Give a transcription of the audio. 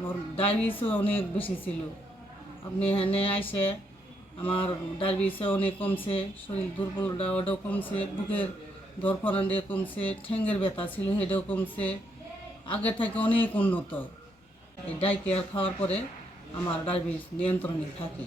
মোর ডায়াবেটিসও অনেক বেশি ছিল। আপনি এখানে আইসে আমার ডায়াবেটিসও অনেক কমছে, শরীর দুর্বলতা ওটাও কমছে, বুকের দরপরান্ডে কমছে, ঠ্যাঙ্গের ব্যথা ছিল সেটাও কমছে, আগের থেকে অনেক উন্নত। এই ডাই কেয়ার খাওয়ার পরে আমার ডায়াবেটিস নিয়ন্ত্রণে থাকে।